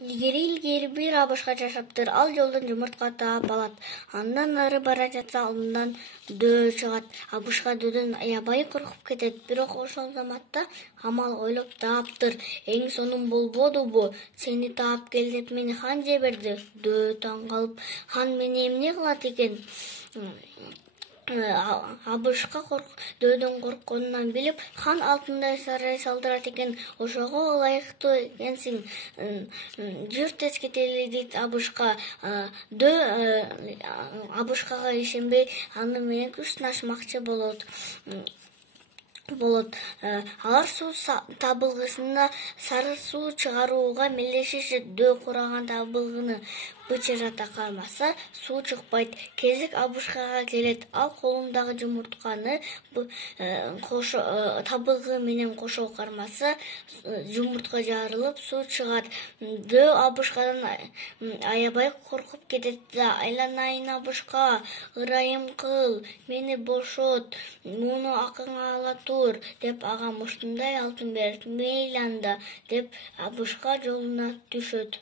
Илгери бир абышка жашаптыр. Ал жолдон жумуртка таап алат. Андан ары бара жатса алдынан дөө чыгат. Абышка дөөдөн аябай коркуп кетет. Бирок ошол заматта амал ойлоп тааптыр. Эң сонун болбодубу? Сени таап кел деп мени хан жиберди. Дөө таң калып, хан мени эмне кылат экен? Абышка дөөдөн коркконунан билип, хан алтындай сарай салдырат экен. Ошого ылайыктуу экенсиң. Жүр тез кетели дейт абышка. Дөө абышкага ишенбей, аны менен күч сынашмакчы болот. Алар суу табылгысында сары суу чыгарууга мелдешишет. Дөө кураган табылгыны бычырата кармаса, суу чыкпайт. Кезек абышкага келет. Ал колундагы жумуртканы табылгы менен кошо кармаса, жумуртка жарылып, суу чыгат. Дөө абышкадан аябай коркуп кетет да, айланайын абышка, ырайым кыл, мени бошот, муну акыңа ала тур, деп ага ушундай алтын берет. Мейли анда, деп абышка жолуна түшөт.